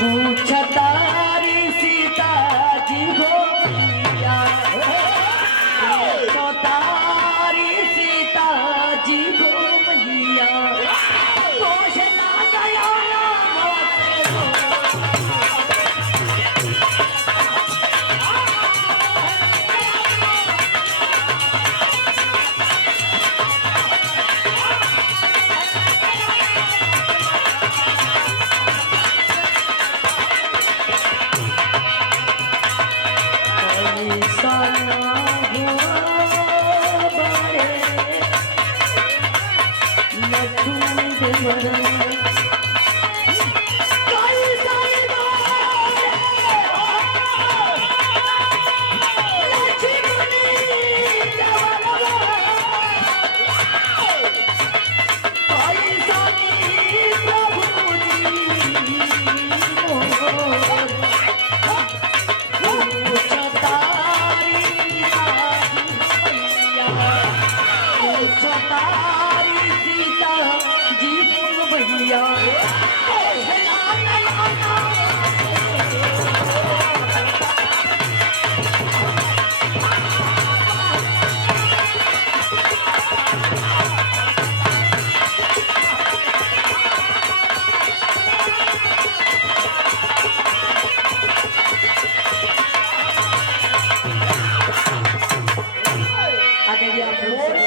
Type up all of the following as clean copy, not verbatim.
पूछतारी सीता जी हो मैया, पूछतारी सीता जी हो मैया, पोषला गया ना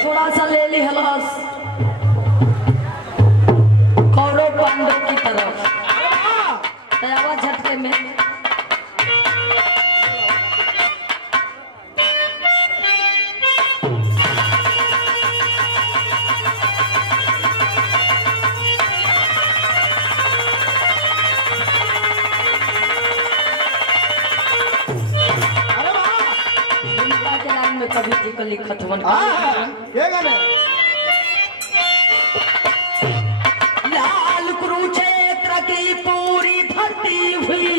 थोड़ा सा ले ली हलास कौरव पांडव की तरफ दयावा झटके में कभी जी को लिखत मन ये गाने लाल कुरुक्षेत्र की पूरी धरती हुई,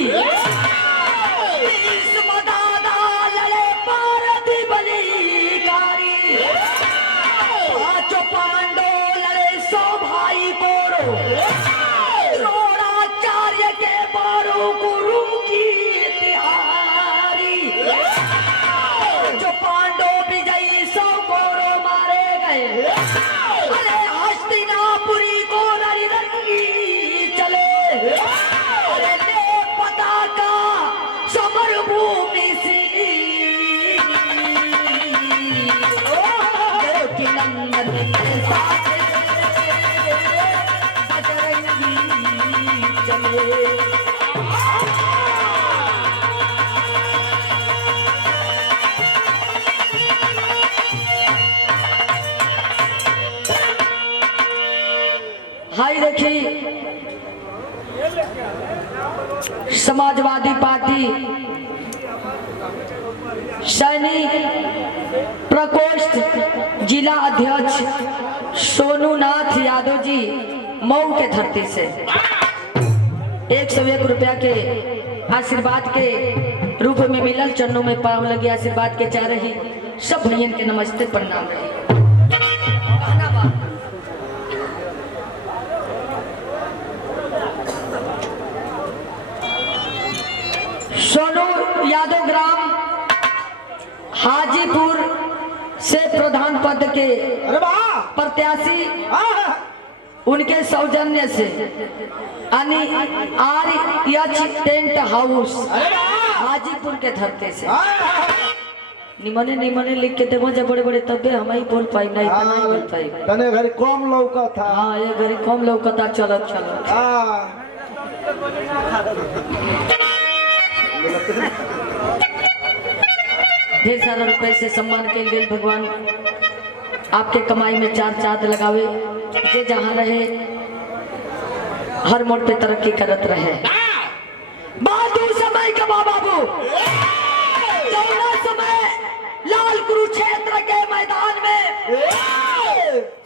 भीष्म दादा लड़े पारथी बलिकारी, पांचों पांडव लड़े 100 भाई कौरव, द्रोणाचार्य के 12 गुरु की तिहारी, जो पांडव विजयी 100 कौरव मारे गए, अरे हस्तिनापुरी को नरिरंगी चले, अरे ले पताका समर भूमि सी, कि नंदन के साथ बजरंगी चले। हाई देखी समाजवादी पार्टी सैनिक प्रकोष्ठ जिला अध्यक्ष सोनूनाथ यादव जी मऊ के धरती से 101 रुपया के आशीर्वाद के रूप में मिलल, चरणों में पाँव लगे आशीर्वाद के चाह रही सब भैयन के नमस्ते प्रणाम रही। सोनू यादव ग्राम हाजीपुर से प्रधान पद के प्रत्याशी उनके सौजन्य से टेंट हाउस हाजीपुर के धरती से निमने निमने लिख के देखो जब बड़े बड़े तबे हम ही बोल पाई नहीं तो नहीं बोल पाई तने घरी कम लौका था। हाँ ये घरी कम लौकता चलत चलत ढेर सारा रुपए से सम्मान के लिए भगवान आपके कमाई में 4 चांद लगावे, जे जहाँ रहे हर मोड़ पे तरक्की करत रहे। बहादुर समय का बाबू समय लाल कुरुक्षेत्र के मैदान में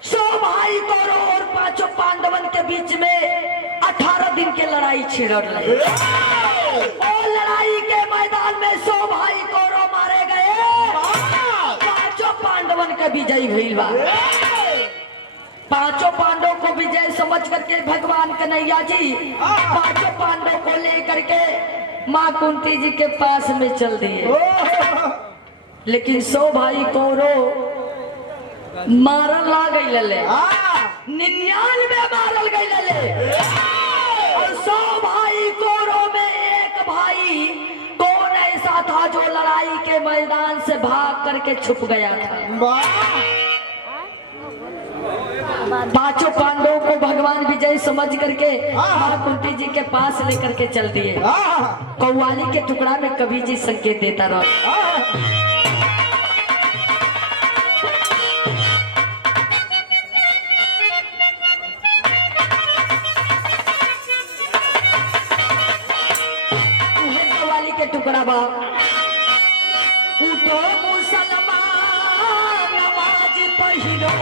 100 भाई कौरव और 5 पांडवन के बीच में 18 दिन की लड़ाई छिड़ रही। और लड़ाई के मैदान में 100 भाई कौरव मारे गए, 5 पांडवन के विजयी भइल बा। 5 पांडवों को विजय समझ करके भगवान कन्हैया जी 5 पांडवों को लेकर माँ कुंती जी के पास में चल दिए। लेकिन 100 भाई कौरव मारल ला गई लले, 99 मारल गई लले। और 100 भाई कौरव में एक भाई कौन ऐसा था जो लड़ाई के मैदान से भाग करके छुप गया था। पांचों पांडवों को भगवान विजय समझ करके माँ कुंती जी के पास लेकर के चल दिए। कव्वाली के टुकड़ा में कवि जी संकेत देता रहा। टुकड़ा बा उठो मुसलमान नमाज पढ़िलो,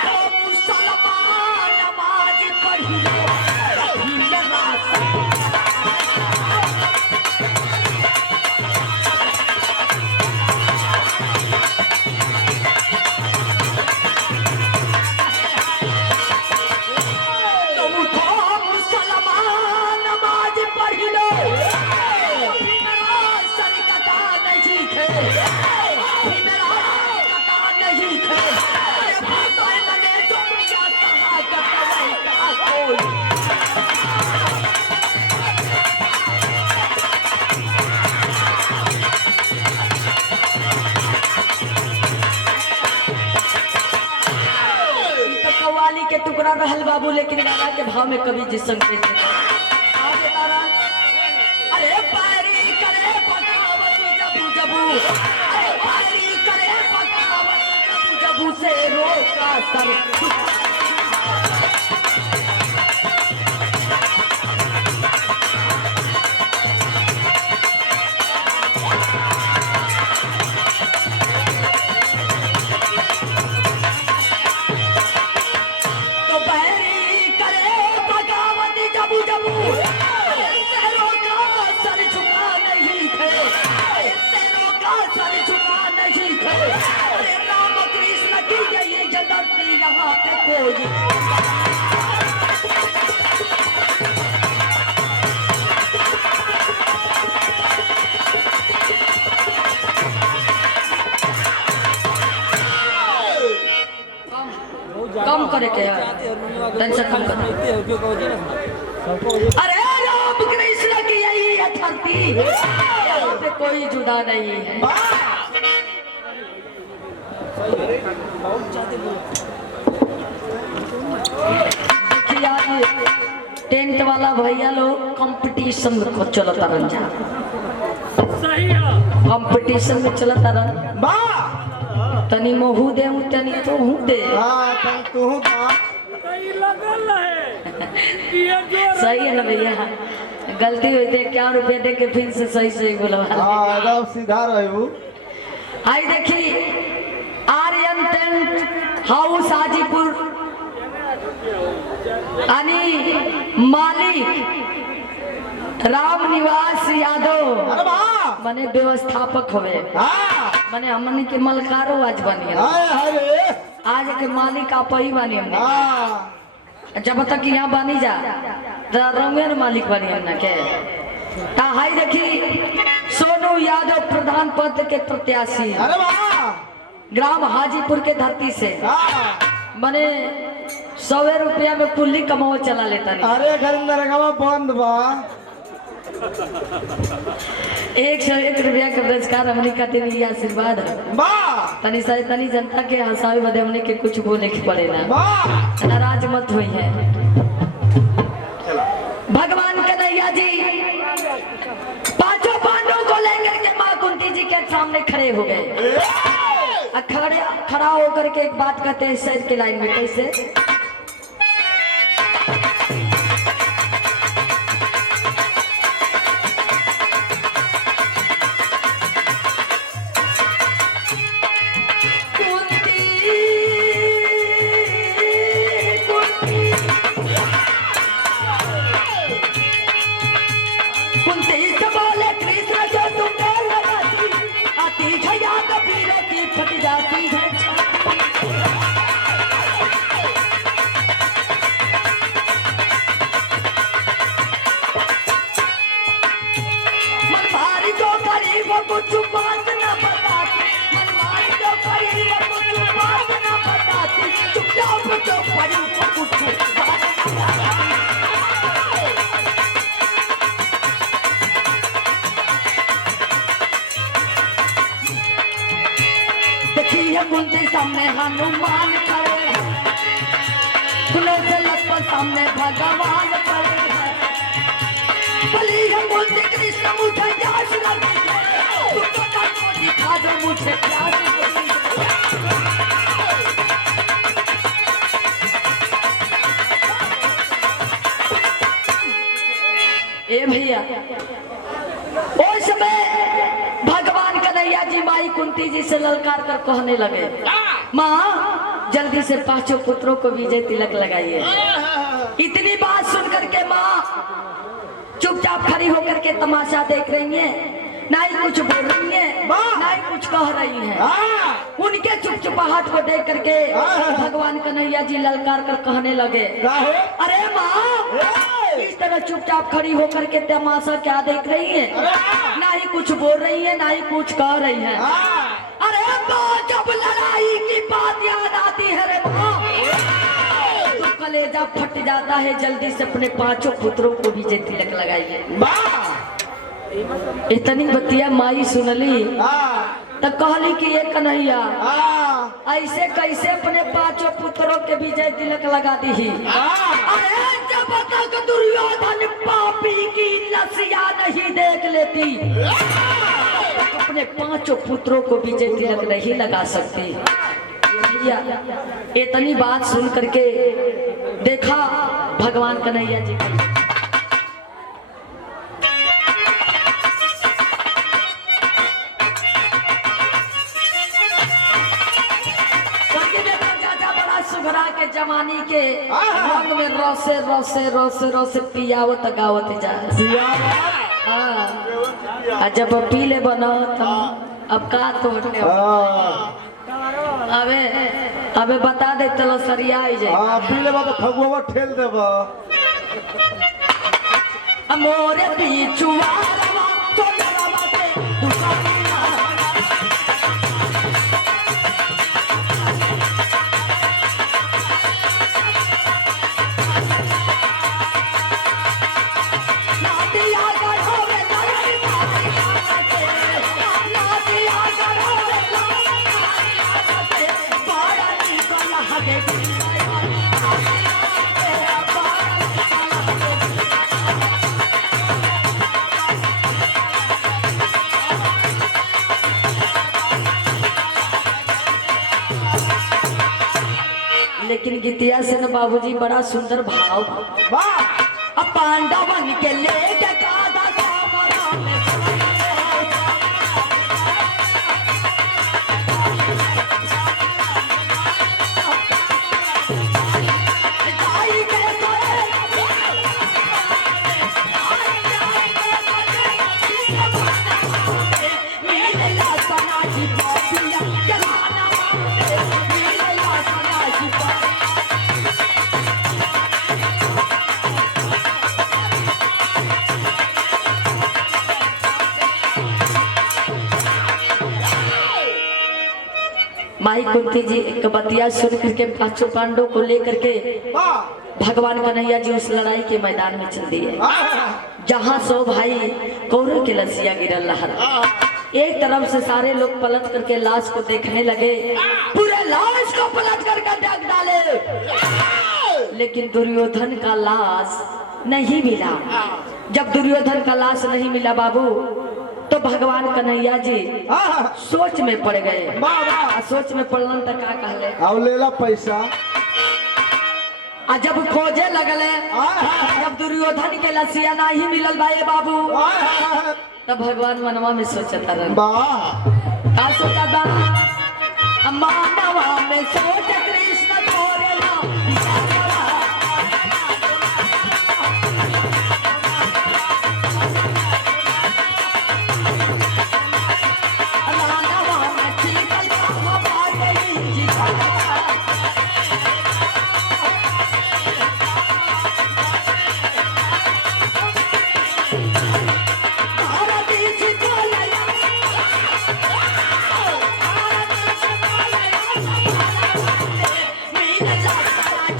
उठो मुसलमान नमाज पढ़िलो, टुकड़ा रहल बाबू। लेकिन गाना के भाव में कवि जी संकेत अरे पारी करे पकावती जबू जबू, अरे पारी करे पकावती जबू जबू से रोका सर। कम करे के टेंशन कम कर। अरे राम कृष्ण की यही है धरती, यहाँ पे कोई जुदा नहीं है। टेंट वाला भैया लोग कंपटीशन में चलता रन जा, कंपटीशन में चलता रन। तनी मोहू दे तनी तो हूँ दे। सही है ना भैया, गलती हुई थे 1 रुपया दे के फिर से सही सही बोलवा सीधा रहे। आई देखी आर्यन टेंट हाउस हाजीपुर आणि मालिक राम निवास यादव मने व्यवस्थापक हुए, मने हमने के मलकारो आज बनी, आज के मालिक आप ही बनी हमने। जब तक यहाँ बनी जा रंगेर मालिक बनी हमने के। हाई देखी सोनू यादव प्रधान पद के प्रत्याशी ग्राम हाजीपुर के धरती से मने 100 रुपया में कुल्ली कमाओ चला लेता नहीं। अरे घर बंद बा 101 रुपया का पुरस्कार हमने खाते नहीं आशीर्वाद तनी सारी तनी जनता के हंसावे बदे हमने के कुछ बोले के पड़ेगा, नाराज मत हुई है। भगवान कन्हैया जी पांचों पांडवों को लेकर के मां कुंती जी के सामने खड़े हो गए। खड़ा होकर के एक बात कहते हैं शेर के लाइन में, कैसे? गाड़ी ऊपर उठ। देखिए कुंती सामने हनुमान खड़े हैं, फूलों से लटपट सामने भगवान खड़े हैं। बलि है कुंती कृष्ण मुझे प्यास लगी है, तुमको को दिखा दो मुझे प्यास लगी है। ए भैया उस समय भगवान कन्हैया जी माई कुंती जी से ललकार कर कहने लगे, माँ जल्दी से पांचों पुत्रों को विजय तिलक लगाइए। इतनी बात सुनकर के माँ चुपचाप खड़ी होकर के तमाशा देख रही हैं, ना ही कुछ बोल रही हैं, ना ही कुछ कह रही हैं। उनके चुपचुपाहट को देख करके भगवान कन्हैया जी ललकार कर कहने लगे, अरे माँ इस तरह चुपचाप खड़ी होकर के तमाशा क्या देख रही है, ना ही कुछ बोल रही है, ना ही कुछ कह रही है। अरे माँ जब लड़ाई की बात याद आती है रे माँ, तो कलेजा फट जाता है। जल्दी से अपने पांचों पुत्रों को विजय तिलक लगाइए। इतनी बतिया माई सुनली तब कहली कि ये कन्हैया ऐसे कैसे अपने पांचों पुत्रों के विजय तिलक लगा दी। अरे जब तक दुर्योधन पापी की लसिया नहीं देख लेती तब अपने पांचों पुत्रों को विजय तिलक नहीं लगा सकती। भैया इतनी बात सुन करके देखा भगवान कन्हैया जी की सुघरा के जवानी के रंग में रोसे रोसे रोसे रोसे पियावत गावत जाए। जब पी ले बनो तो अब का तो अबे अबे बता दे चलो सरिया ही जाए। पी ले तो फगुआ ठेल देब। मोरे पीछुआ लेकिन गीतिया से न बाबूजी बड़ा सुंदर भाव। अब पांडवन के लेके माई कुंती जी एक बतिया सुन करके पांचों पांडवों को लेकर के भगवान कन्हैया जी उस लड़ाई के मैदान में चल दिए जहाँ 100 भाई कौरव के लसिया गिरल रहा। एक तरफ से सारे लोग पलट करके लाश को देखने लगे, पूरे लाश को पलट करके देख डाले, लेकिन दुर्योधन का लाश नहीं मिला। जब दुर्योधन का लाश नहीं मिला बाबू तो भगवान कन्हैया जी सोच में पड़ गए। सोच में पड़लन तो का कहले अब लेला पैसा। जब खोजे लगले जब दुर्योधन के लसिया नहीं मिलल भाई बाबू तब भगवान मनवा में सोचता रहे का सोचा बा मानवा में सोच कृष्ण तोरेला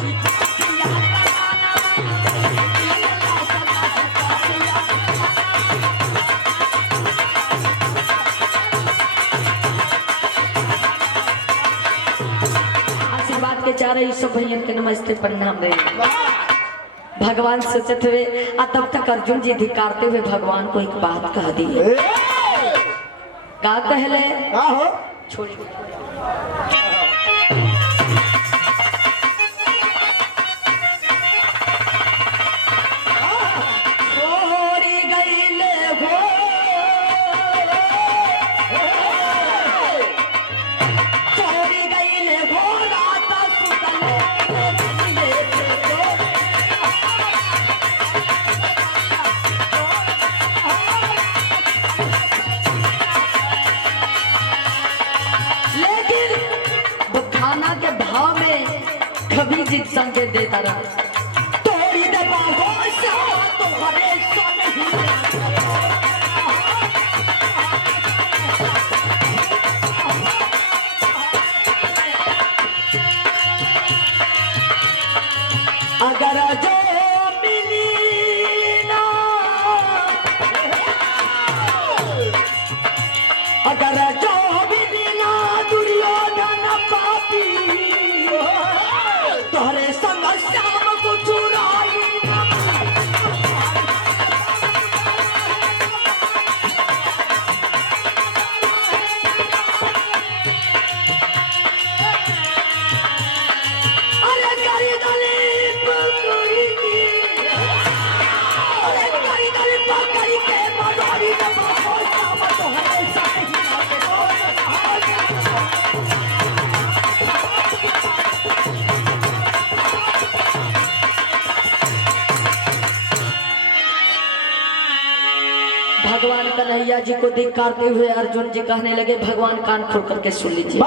Keep चारे ई सब भैया के नमस्ते प्रणाम दे। भगवान सोचत हुए आ तब तक अर्जुन जी धिकारते हुए भगवान को एक बात कह दिए। का कहले? का हो? छोड़ी कभी जित संकेत देता रहा तोड़ी दे तो हरे अगर जो मिली ना अगर जो मिली ना दुर्योधन पापी तोहरे संग श्याम को चुराई अरे करी दलीप करी अरे करी दलीप करी के मदारी के बाबो श्याम तोहरे संग भगवान कन्हैया जी को धिक्कारते हुए अर्जुन जी कहने लगे भगवान कान खोल करके सुन लीजिए।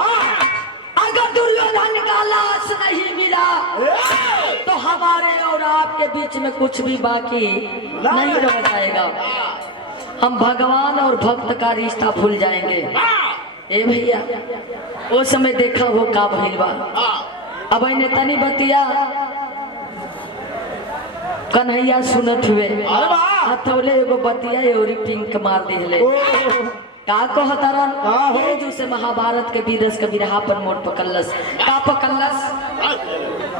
अगर दुर्योधन का लाश नहीं मिला तो हमारे और आपके बीच में कुछ भी बाकी नहीं रह जाएगा। हम भगवान और भक्त का रिश्ता भूल जाएंगे। ए भैया वो समय देखा वो का भइल बा। अब इन्हें तनी बतिया कन्हैया सुनत हुए हथौले एगो बतिया एवरी पिंक मार दिले। का कहतरन ये जो से महाभारत के वीरस के बिरहा पर मोड़ पकड़लस का पकड़लस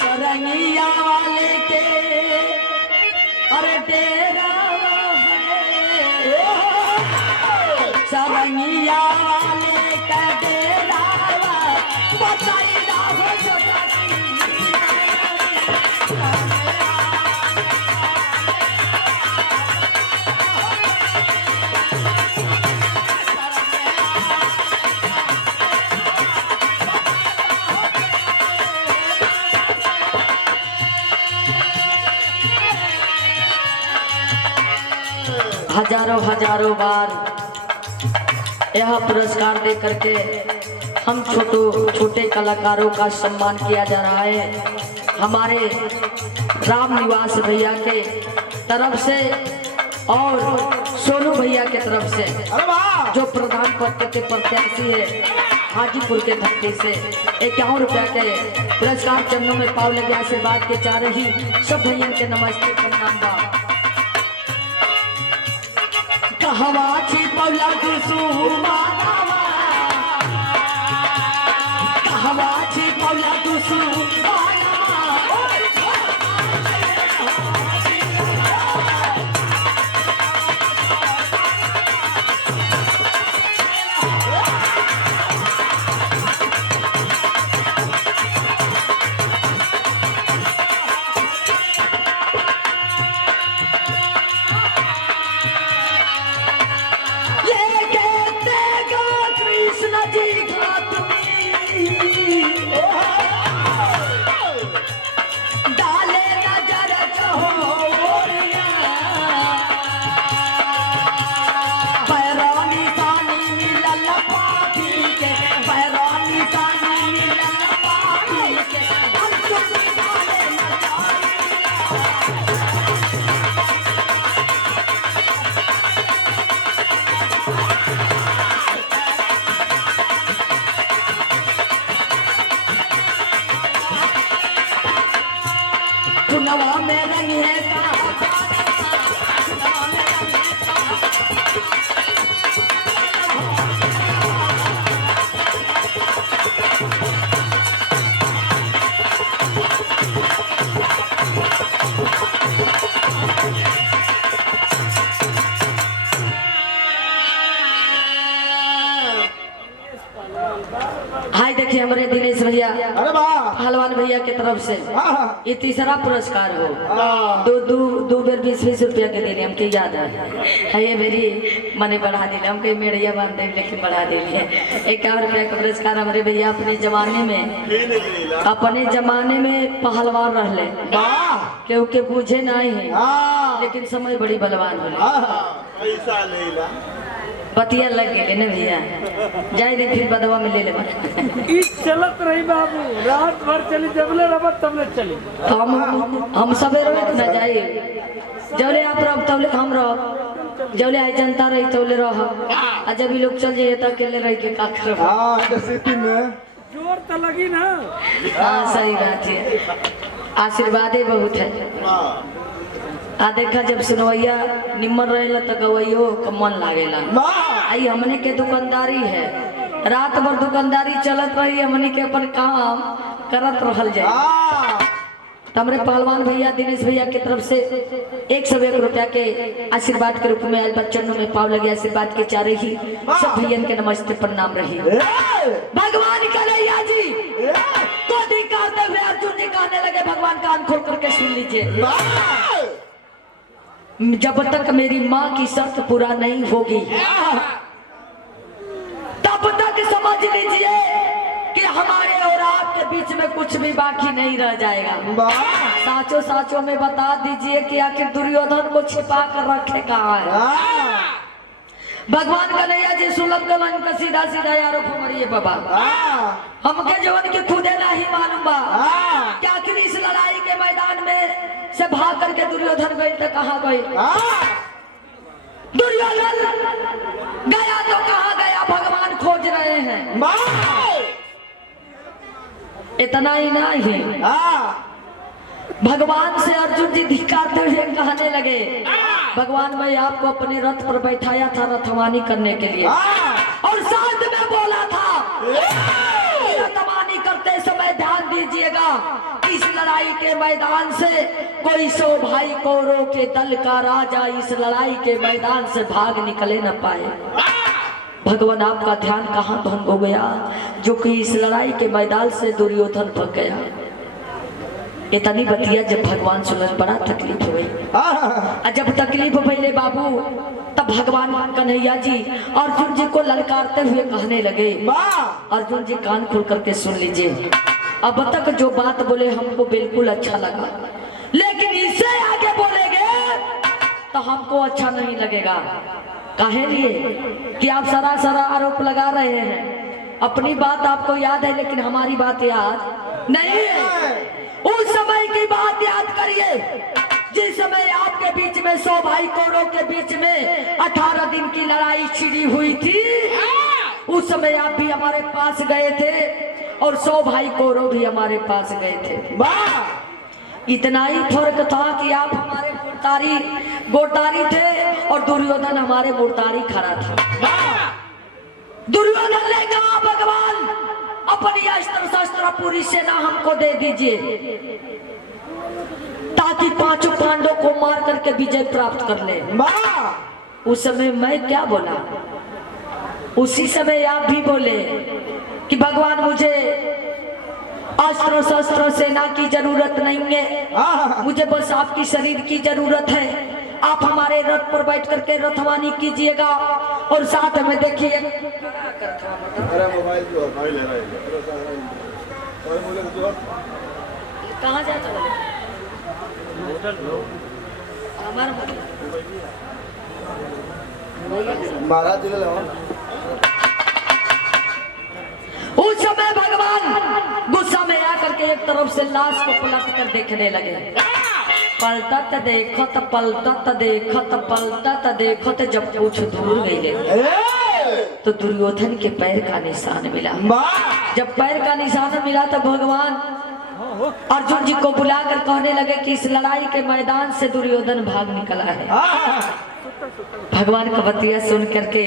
सरंगिया वाले के अरे डेरा सरंगिया वाले का डेरा बताई ना हो छोटा हजारों हजारों बार यह पुरस्कार दे करके हम छोटे कलाकारों का सम्मान किया जा रहा है। हमारे राम निवास भैया के तरफ से और सोनू भैया के तरफ से जो प्रधान पद के प्रत्याशी है हाजीपुर के धरती से 51 रुपया के पुरस्कार चरणों में पाव लगे आशीर्वाद के चाह रही सब भैया के नमस्ते प्रणाम बा। कहवा छिपौला दुसुमानावा कहवा छिपौला दुसुमानावा लेके देखिए हमारे दिनेश भैया अरे वाह पहलवान भैया की तरफ से हाँ। ये तीसरा पुरस्कार हो। दो बेर 20-20 रुपया के दिले हमके याद है ये मेरी मने बढ़ा दिले हमके मेड़िया बांध दे लेकिन बढ़ा दिले 51 रुपया का पुरस्कार हमारे भैया अपने जमाने में पहलवान रहले केहू के पूछे नहीं है लेकिन समय बड़ी बलवान बोले बतिया लग गए ना भैया जाए दे फिर बदवा में ले ले चलत रही बाबू रात भर चली जबले रबत तबले चली तो हम सवेरे में न जाइए जबले आप रहो तबले हम रहो जबले आई जनता रही तबले रहो जब भी लोग चल जाइए तो अकेले रह के का करो सिटी में जोर तो लगी ना। हाँ सही बात है आशीर्वाद बहुत है। देखा जब सुनवैया निम्न रहेला तो गवैयो का मन लागेला। आई हमने के दुकानदारी है रात भर दुकानदारी चलत रही हमने के अपन काम करत रहल जाए। हमारे पहलवान भैया दिनेश भैया की तरफ से 101 रुपया के आशीर्वाद के रूप में आज बच्चों में पाव लगे आशीर्वाद के चारे ही सब भैया के नमस्ते प्रणाम रही। भगवान कन्हैया जी तो दिखाते हुए अर्जुन जी कहने लगे भगवान कान खोल करके सुन लीजिए जब तक मेरी माँ की शर्त पूरा नहीं होगी तब तक समझ लीजिए कि हमारे और आपके बीच में कुछ भी बाकी नहीं रह जाएगा। साचो साचो में बता दीजिए कि आखिर दुर्योधन को छिपा कर रखे कहाँ है। भगवान कन्हैया जी सुलभ कलन का सीधा सीधा आरोप हमारे बाबा हमके जवन के खुदे नहीं मालूम बा कि आखिर इस लड़ाई के मैदान में से भाग करके दुर्योधन गए तो कहाँ गए। दुर्योधन गया तो कहाँ गया भगवान खोज रहे हैं। इतना ही नहीं भगवान से अर्जुन जी धिक्कारते हुए कहने लगे भगवान मैं आपको अपने रथ पर बैठाया था रथवानी करने के लिए और साथ में बोला था रथवानी करते समय ध्यान दीजिएगा इस लड़ाई के मैदान से कोई 100 भाई कौरवों के दल का राजा इस लड़ाई के मैदान से भाग निकले न पाए। भगवान आपका ध्यान कहाँ भंग हो गया जो कि इस लड़ाई के मैदान से दुर्योधन भाग गया। इतनी बतिया जब भगवान सुनल बड़ा तकलीफ हो गई। जब तकलीफ भइले बाबू तब भगवान कन्हैया जी अर्जुन जी को ललकारते हुए कहने लगे अर्जुन जी कान खोल करके सुन लीजिए अब तक जो बात बोले हमको बिल्कुल अच्छा लगा लेकिन इससे आगे बोलेंगे तो हमको अच्छा नहीं लगेगा। काहे लिए कि आप सरासर आरोप लगा रहे हैं अपनी बात आपको याद है लेकिन हमारी बात याद नहीं है। उस समय की बात याद करिए जिस समय आपके बीच में 100 भाई कौरवों के बीच में 18 दिन की लड़ाई छिड़ी हुई थी। उस समय आप भी हमारे पास गए थे और 100 भाई कौरव भी हमारे पास गए थे। इतना ही फर्क था कि आप हमारे गोटारी थे और दुर्योधन हमारे मोटारी खड़ा था। दुर्योधन ने कहा भगवान अपनी अस्त्र शस्त्र पूरी सेना हमको दे दीजिए ताकि 5 पांडवों को मार करके विजय प्राप्त कर ले। उस समय मैं क्या बोला उसी समय आप भी बोले कि भगवान मुझे अस्त्र शस्त्र सेना की जरूरत नहीं है मुझे बस आपकी शरीर की जरूरत है। आप हमारे रथ पर बैठ करके रथवानी कीजिएगा और साथ में देखिए कहाँ जाता महाराज उस समय भगवान गुस्सा में आकर के एक तरफ से लाश को पलट कर देखने लगे। पलटत देखत जब कुछ दूर गए तो दुर्योधन के पैर का निशान मिला। जब पैर का निशान मिला तो भगवान अर्जुन जी को बुलाकर कहने लगे कि इस लड़ाई के मैदान से दुर्योधन भाग निकला है। भगवान का बतिया सुन करके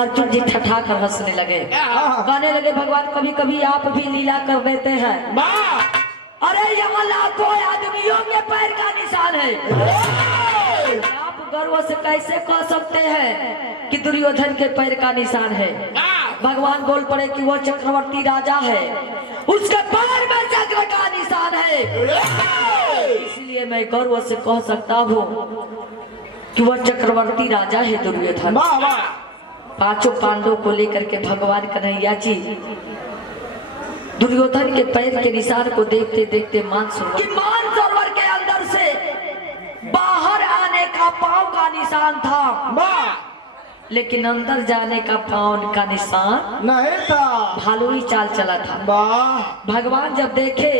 अर्जुन जी ठठा कर हंसने लगे कहने लगे भगवान कभी कभी आप भी लीला कर देते हैं। अरे यहाँ लाखों आदमियों के पैर का निशान है आप गर्व से कैसे कह सकते हैं कि दुर्योधन के पैर का निशान है। भगवान बोल पड़े कि वो चक्रवर्ती राजा है, उसके पैर में चक्र का निशान है। इसलिए मैं गर्व से कह सकता हूँ कि वह चक्रवर्ती राजा है दुर्योधन। पांचों पांडवों को लेकर के भगवान कन्हैया जी दुर्योधन के पैर के निशान को देखते देखते मानसरोवर के अंदर से बाहर आने का पांव का निशान था, लेकिन अंदर जाने का पांव का निशान नहीं था, भालू ही चाल चला था। भगवान जब देखे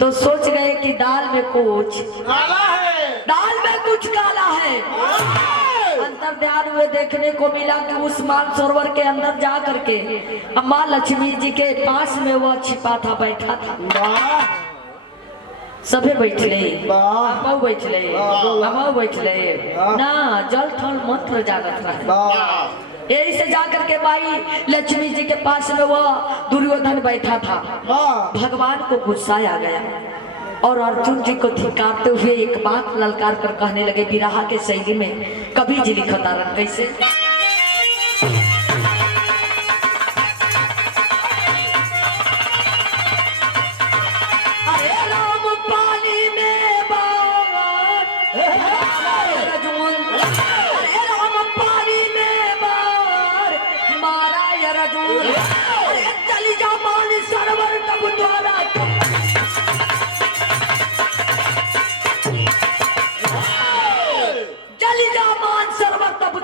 तो सोच गए कि दाल में कुछ काला है, दाल में कुछ काला है। अंतर ध्यान हुए देखने को मिला कि उस मानसरोवर के अंदर जा करके माँ लक्ष्मी जी के पास में वह छिपा था, बैठा था। सभे बैठले, अम्मा बैठले, अम्मा बैठले ना, जल थल मंत्र जानत रहे। यही से जाकर के माई लक्ष्मी जी के पास में वह दुर्योधन बैठा था। भगवान को गुस्सा आ गया और अर्जुन जी को धिक्कारते हुए एक बात ललकार कर कहने लगे बिरहा के शैली में। कबीर जी लिखता रहा कैसे, अरे राम पानी में बार, अर्जुन अरे राम पानी में बार मारा अर्जुन, अरे चली जा मान सरोवर तब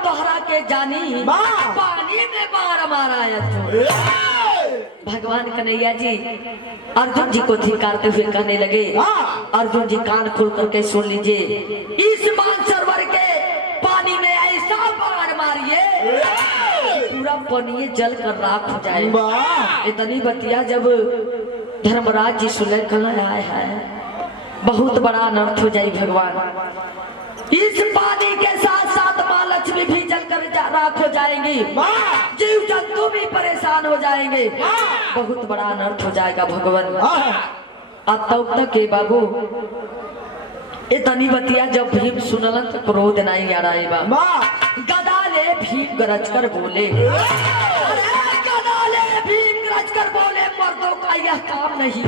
द्वारा के जानी पानी में मार मारा भगवान कन्हैया जी अर्जुन जी को धिक्कारते हुए कहने लगे, अर्जुन जी कान खोल करके सुन लीजिए, इस मानसरोवर के पानी में ऐसा बाण मारिए पूरा पानी जल कर राख हो जाए। इतनी बतिया जब धर्मराज जी सुन आए हैं बहुत बड़ा अनर्थ हो जाए। भगवान इस पानी के साथ साथ माँ लक्ष्मी भी जलकर राख हो जाएंगी, जीव जंतु भी परेशान हो जाएंगे, बहुत बड़ा अनर्थ हो जाएगा। भगवान अब तक के बाबू इतनी बतिया जब भीम सुनलन तो क्रोध नहीं आ रहा है। गदा ले भीम गरज कर बोले, अरे गदा ले भीम गरज कर बोले, मर्दों का यह काम नहीं,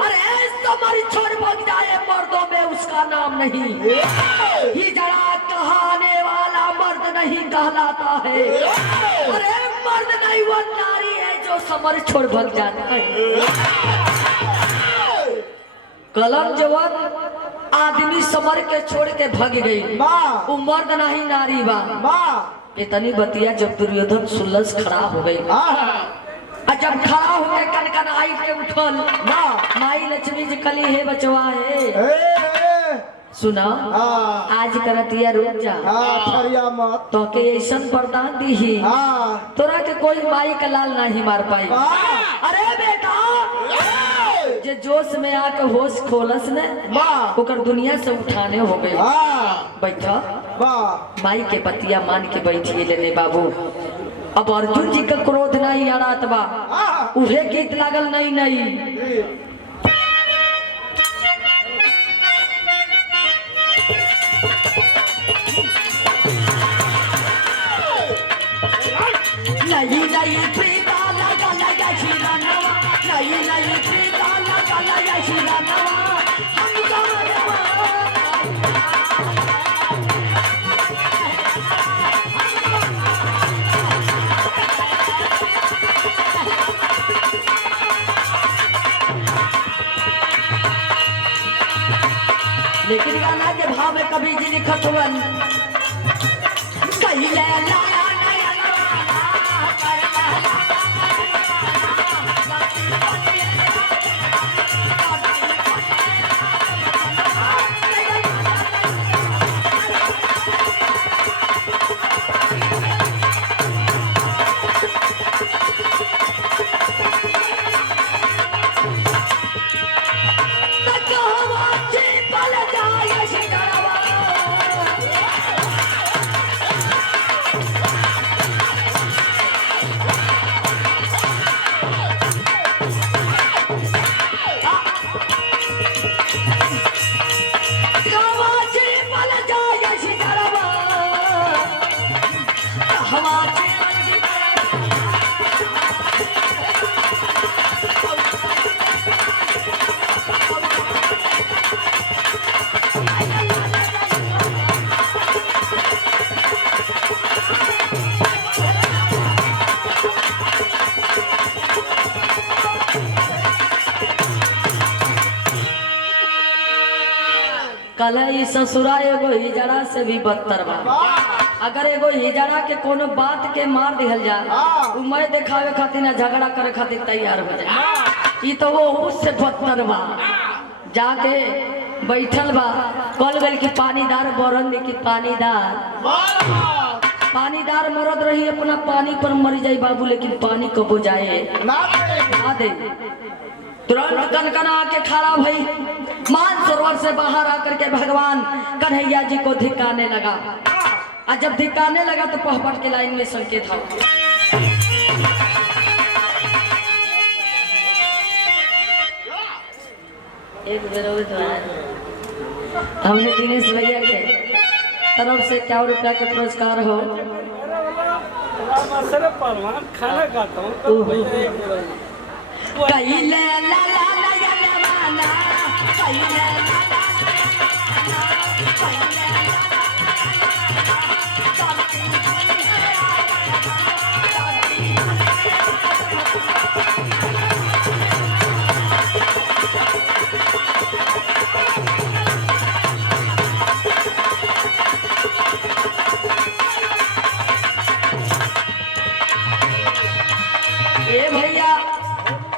अरे तुम्हारी छोड़ भाग जाए मर्दों में उसका नाम नहीं, ये जरा कहाने वाला मर्द नहीं कहलाता है, अरे मर्द नहीं वो नारी है जो समर छोड़ भाग जाता है। कलम जवान आदमी समर के छोड़ के भाग गई, वो मर्द नहीं नारी बा। इतनी बतिया जब दुर्योधन सुलस खड़ा हो गई, जब खड़ा हो गए कन कन आई के उठल, माई लक्ष्मी जी कली है बचवा है सुना आज करतिया रुक जा मत तो के ऐसा वरदान दी ही तोरा के कोई माई का लाल नहीं मार पाई। अरे बेटा जे जोश में आके होश खोलस ने ओकर दुनिया से उठाने हो गए। बैठा माई के बतिया मान के बैठिए लेने बाबू। अब अर्जुन जी का क्रोध नहीं आ रहा बा, उहे गीत लागल नहीं नहीं नहीं नहीं प्रीता लगा लगा शिरा नवा, नहीं नहीं प्रीता लगा लगा शिरा नवा, हम लेकिन गाना के भाव में कभी जी लिखत हुवन कहीं ले ला हवा कल ई ससुरा एगो हिजड़ा से भी बदतर बा। अगर एगो हिजड़ा के कोनो बात के मार दिहल जा उ मैं देखावे खातिर ना झगड़ा करे खातिर तैयार हो जाए। ई तो वो उससे बदतर बा। जाके बैठल बा कल गल की पानीदार बरन की पानीदार मरद रही अपना पानी पर मर जाई बाबू, लेकिन पानी कबो जाए ना दे। तुरंत कनकना के खड़ा भई मानसरोवर से बाहर आकर के भगवान कन्हैया जी को धिक्काने लगा। और जब धिक्काने लगा तो पहपट के लाइन में संकेत था। एक हमने दिनेश भैया के तरफ से 51 रुपया के पुरस्कार हो। खाना खाता हूँ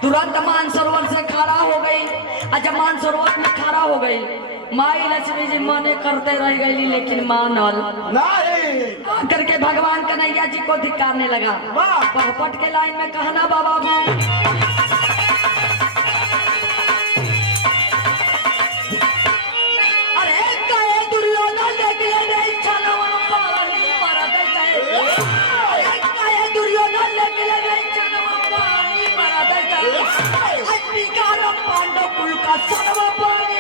तुरंत मानसरोवर से खड़ा हो गई। और जब मानसरोवर में खड़ा हो गई माई लक्ष्मी जी मने करते रह गई, लेकिन मानल नहीं करके भगवान कन्हैया जी को धिक्कारने लगा। पहपट के लाइन में कहना बाबा पांडव कुल का सर्व पानी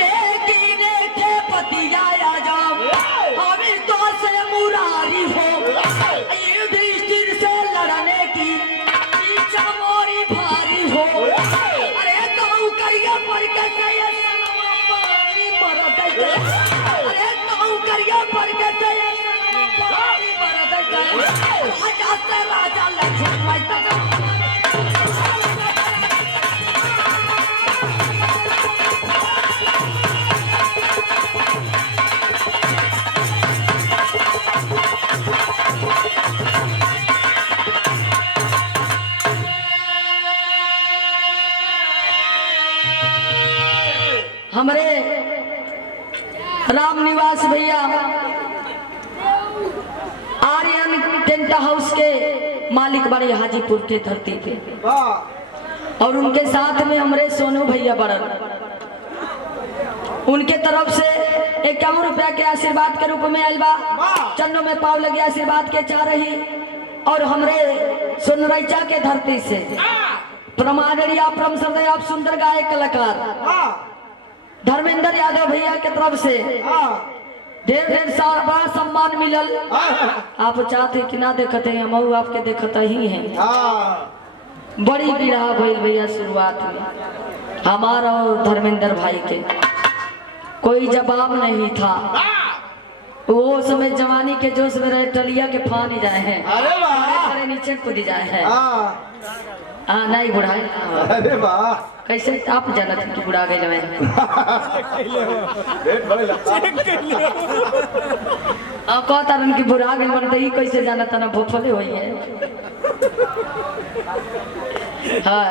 लेकिन थे पतिया जाओ अभी तो से मुरारी हो भारी हो। अरे गाँव करिया पर के पानी बरत अरे गाँव करिया पर के पानी बरत राजा से राजा लक्ष्मण हमरे राम निवास भैया आर्यन टेंट हाउस के मालिक बड़े हाजीपुर के धरती पे, और उनके साथ में हमरे सोनू भैया बड़न, उनके तरफ से 51 रुपया के आशीर्वाद के रूप में अलबा चन्नों में पाव लगे आशीर्वाद के चाह रही। और हमरे सोनरैचा के धरती से प्रमाणिया परम श्रद्धेय आप सुंदर गायक कलाकार धर्मेंद्र यादव भैया के तरफ से ढेर ढेर सारा बड़ा सम्मान मिलल। आप चाहते कि ना देखते हैं, हम आपके देखता ही हैं। बड़ी बिरहा भइल भैया शुरुआत में हमारा और धर्मेंद्र भाई के कोई जवाब नहीं था। वो समय जवानी के जोश में रहे टलिया के फानी जाए हैं, अरे नीचे कूदी जाए हैं। नहीं बुढ़ाई अरे वाह कैसे आप जानत हैं कि बुढ़ा गए मैं कहता रन की बुढ़ा गए मन ही कैसे जानता ना भोफले हुई है। हाँ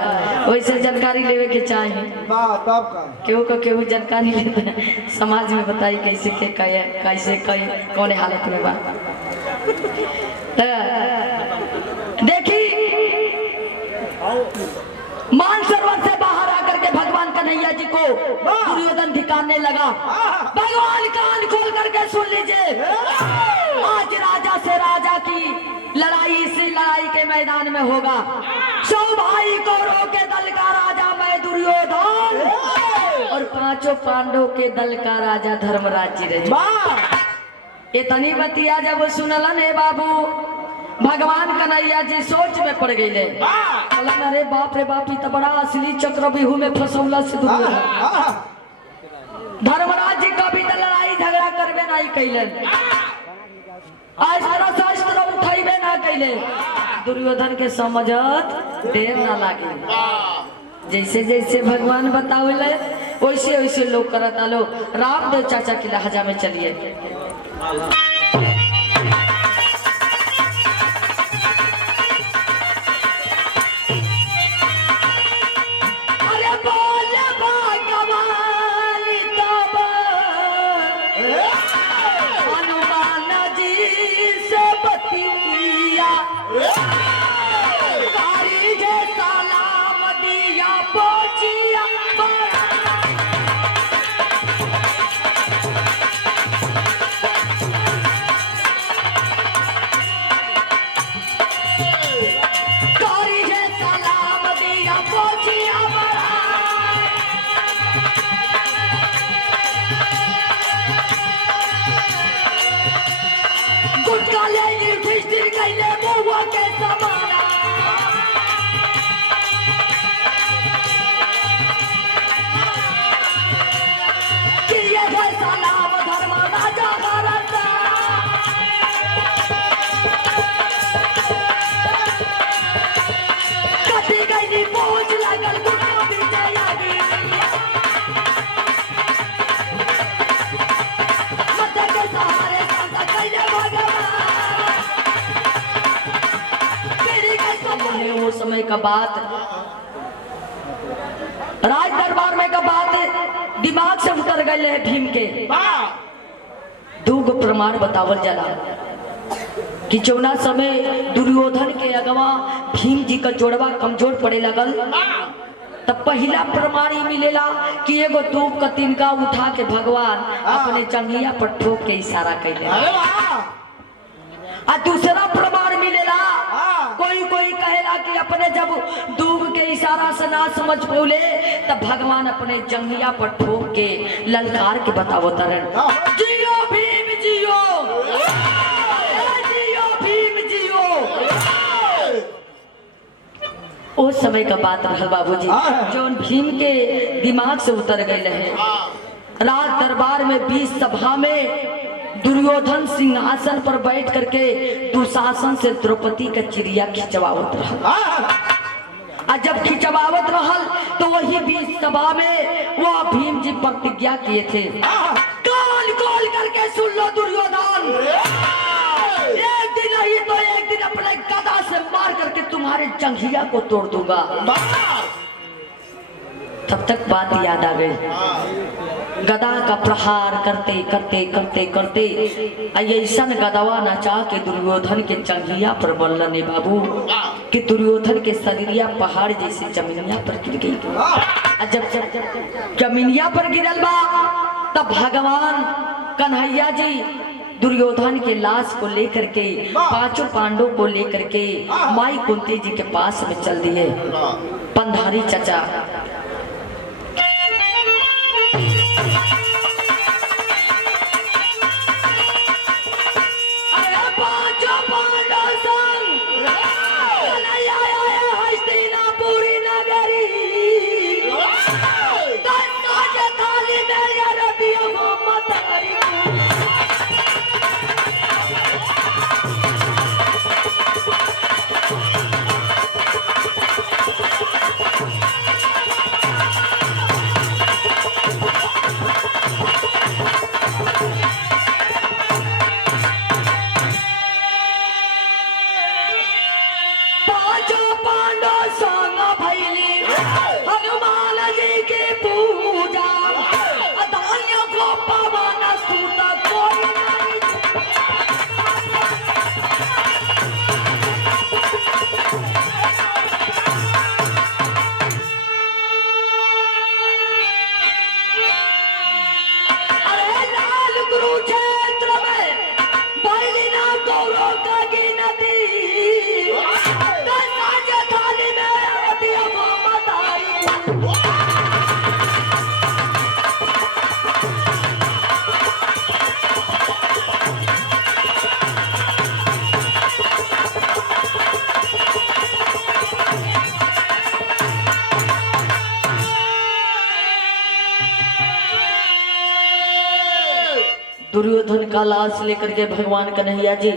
वैसे जानकारी लेवे के चाहिए केहू का केहू जानकारी ले समाज में बताई कैसे के कैसे कौन हालत में बा। देखी मानसरोवर से बाहर आकर के भगवान कन्हैया जी को दुर्योधन धिक्कारने लगा। भगवान कान खोल करके सुन लीजिए, आज राजा से राजा की लड़ाई इसी लड़ाई के मैदान में होगा। 100 भाई कौरवों के दल का राजा मैं दुर्योधन और 5 पांडवों के दल का राजा धर्मराज जी रहे। इतनी बतिया जब सुनलन हे बाबू भगवान कन्हैया जी सोच में पड़ गई कहलन अरे बाप रे बाप, तो बड़ा असली चक्रव्यूह में फंसौला से दुर्योधन। धर्मराज जी कभी तो लड़ाई झगड़ा करबे नहीं कैलन, आज तरह शस्त्र उठैबे ना कैले। दुर्योधन के समझत देर ना लागे, जैसे जैसे भगवान बतावले वैसे वैसे लोग करत आलो। रामदेव चाचा की लहजा में चलिए। अरे बोल भगवान तब हनुमान जी से बतिया, कारी जे सलाम दिया पहुंचिया। कारी जे सलाम दिया पहुंचिया गुटका ले युधिष्ठिर कैले मुआ के समाना। किए थे सलाम धर्म राजा करता, कटी गई पहुंच लगल गुटका विजय आगी। मत के सहारे संता कैले भगवान, तेरी कैसे वो समय का बात, राज दरबार में का बात दिमाग से उतर गए है भीम के। दूगो प्रमाण बतावल जाला कि चौना समय दुर्योधन के अगवा भीम जी का जोड़वा कमजोर पड़े लगल, तब पहला प्रमाण ही मिलेला कि एगो दूब का तिनका उठा के भगवान अपने जंघिया पर ठोक के इशारा कैले। आ दूसरा प्रमाण मिलेला, कोई कोई कहेला कि अपने जब दूब के इशारा से ना समझ पौले तब भगवान अपने जंघिया पर ठोक के ललकार के बतावो तरन, जियो भीम जियो, जियो भीम जियो। उस समय का बात रहल बाबूजी, जो भीम के दिमाग से उतर गए रहे। राज दरबार में 20 सभा में दुर्योधन सिंहासन पर बैठ करके दुशासन से द्रौपदी का चिड़िया खिंचवावत रहल। जब खिंचवावत रहल तो वही 20 सभा में वह भीम जी प्रतिज्ञा किए थे, काल खोल करके सुन लो दुर्योधन, एक दिन नहीं तो एक दिन अपने गदा से मार करके तुम्हारे जंघिया को तोड़ दूंगा। तब तक बात याद आ गई। गदा का प्रहार करते करते करते करते ऐसा गदवा नचा के दुर्योधन के जंघिया पर बल्लने बाबू कि दुर्योधन के शरीरिया पहाड़ जैसे जमीनिया पर गिर गई। जब जब जमीनिया पर गिरल बा तब भगवान कन्हैया जी दुर्योधन के लाश को लेकर के पांचों पांडवों को लेकर के माई कुंती जी के पास में चल दिए। पंधारी चचा का लाश लेकर के भगवान कन्हैया जी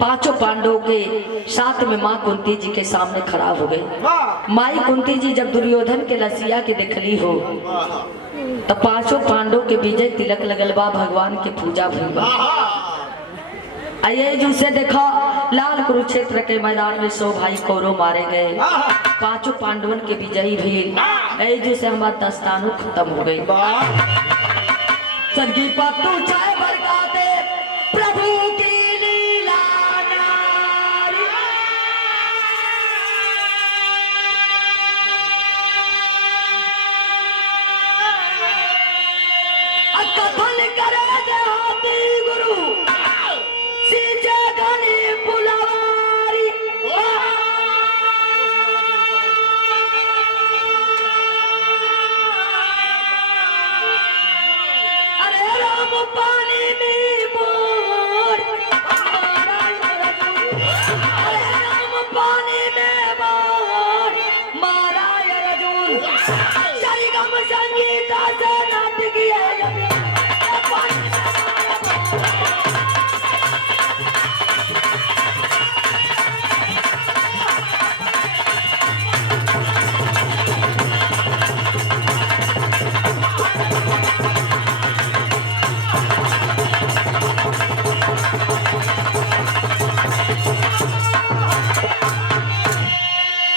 पांचों पांडवों के साथ में माँ कुंती जी के सामने खड़ा हो गए। माई कुंती जी जब दुर्योधन के लसिया के देखली हो तो पांचों पांडवों के विजय तिलक लगल बा, भगवान के पूजा भइल बा। आइए जो से देखा लाल कुरुक्षेत्र के मैदान में 100 भाई कौरव मारे गए, पांचों पांडवन के विजयी भइल। ऐ जो से हमारा दस्तानों खत्म हो गई। संगी पत्तू चाय भर